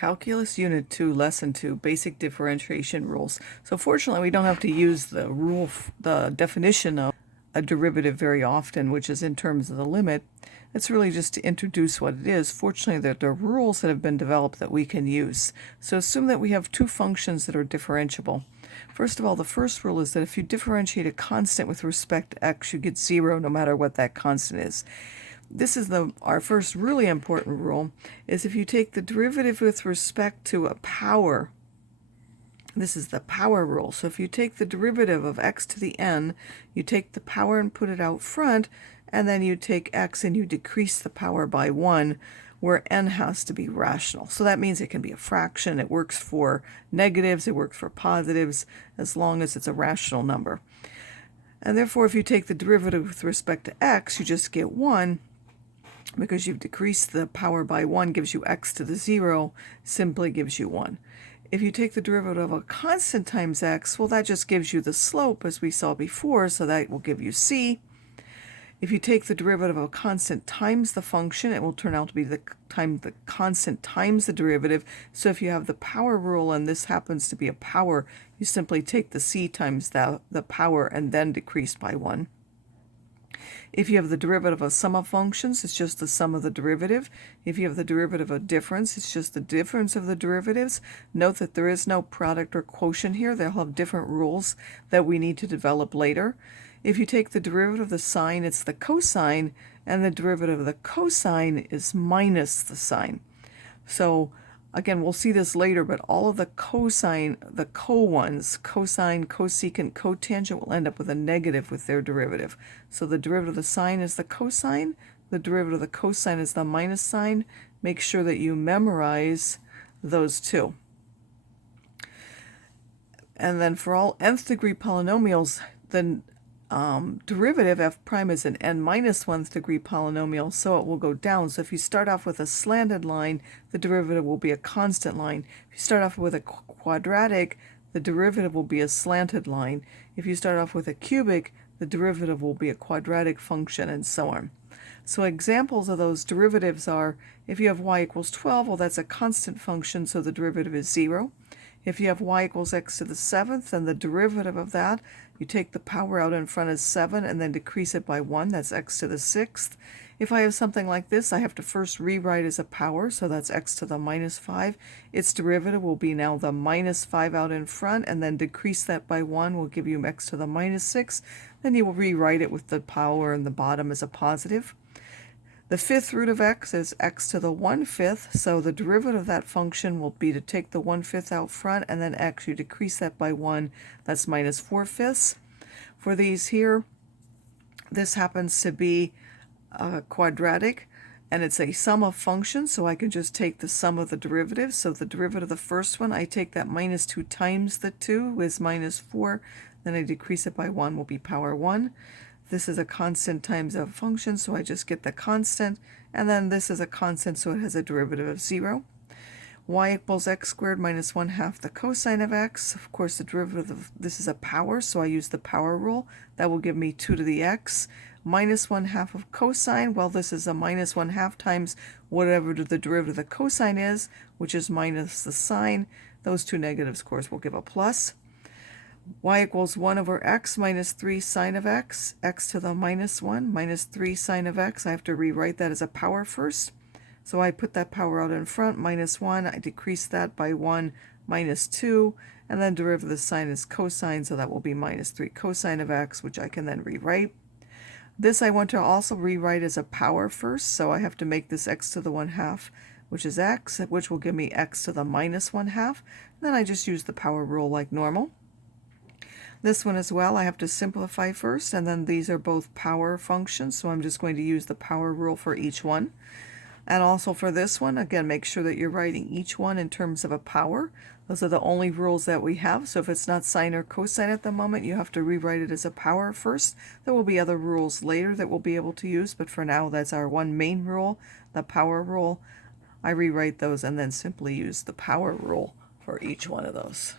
Calculus Unit 2, Lesson 2, Basic Differentiation Rules. So fortunately, we don't have to use the definition of a derivative very often, which is in terms of the limit. It's really just to introduce what it is. Fortunately, there are rules that have been developed that we can use. So assume that we have two functions that are differentiable. First of all, the first rule is that if you differentiate a constant with respect to x, you get 0 no matter what that constant is. This is our first really important rule, is if you take the derivative with respect to a power, this is the power rule. So if you take the derivative of x to the n, you take the power and put it out front, and then you take x and you decrease the power by 1, where n has to be rational. So that means it can be a fraction. It works for negatives, it works for positives, as long as it's a rational number. And therefore, if you take the derivative with respect to x, you just get 1, because you've decreased the power by 1 gives you x to the 0, simply gives you 1. If you take the derivative of a constant times x, well, that just gives you the slope, as we saw before, so that will give you c. If you take the derivative of a constant times the function, it will turn out to be the constant times the derivative. So if you have the power rule and this happens to be a power, you simply take the c times the power and then decrease by 1. If you have the derivative of sum of functions, it's just the sum of the derivative. If you have the derivative of difference, it's just the difference of the derivatives. Note that there is no product or quotient here. They'll have different rules that we need to develop later. If you take the derivative of the sine, it's the cosine, and the derivative of the cosine is minus the sine. So again, we'll see this later, but all of the cosine, the co-ones, cosine, cosecant, cotangent, will end up with a negative with their derivative. So the derivative of the sine is the cosine, the derivative of the cosine is the minus sine. Make sure that you memorize those two. And then for all nth degree polynomials, the derivative f prime is an n minus 1th degree polynomial, so it will go down. So if you start off with a slanted line, the derivative will be a constant line. If you start off with a quadratic, the derivative will be a slanted line. If you start off with a cubic, the derivative will be a quadratic function, and so on. So examples of those derivatives are, if you have y equals 12, well, that's a constant function, so the derivative is 0. If you have y equals x to the 7th, then the derivative of that, you take the power out in front as 7 and then decrease it by 1, that's x to the 6th. If I have something like this, I have to first rewrite as a power, so that's x to the minus 5. Its derivative will be now the minus 5 out in front, and then decrease that by 1 will give you x to the minus 6. Then you will rewrite it with the power in the bottom as a positive. The fifth root of x is x to the 1/5, so the derivative of that function will be to take the 1/5 out front, and then x, you decrease that by 1, that's minus 4/5. For these here, this happens to be quadratic, and it's a sum of functions, so I can just take the sum of the derivatives. So the derivative of the first one, I take that minus 2 times the 2 is minus 4, then I decrease it by 1 will be power 1. This is a constant times a function, so I just get the constant, and then this is a constant, so it has a derivative of 0. Y equals x squared minus 1/2 the cosine of x. Of course, the derivative of this is a power, so I use the power rule. That will give me 2 to the x. Minus 1/2 of cosine, well, this is a minus 1/2 times whatever the derivative of the cosine is, which is minus the sine. Those two negatives, of course, will give a plus. Y equals 1 over x minus 3 sine of x, x to the minus 1, minus 3 sine of x. I have to rewrite that as a power first. So I put that power out in front, minus 1. I decrease that by 1, minus 2. And then derivative of the sine is cosine, so that will be minus 3 cosine of x, which I can then rewrite. This I want to also rewrite as a power first, so I have to make this x to the 1/2, which is x, which will give me x to the minus 1/2. Then I just use the power rule like normal. This one as well, I have to simplify first, and then these are both power functions, so I'm just going to use the power rule for each one. And also for this one, again, make sure that you're writing each one in terms of a power. Those are the only rules that we have, so if it's not sine or cosine at the moment, you have to rewrite it as a power first. There will be other rules later that we'll be able to use, but for now, that's our one main rule, the power rule. I rewrite those and then simply use the power rule for each one of those.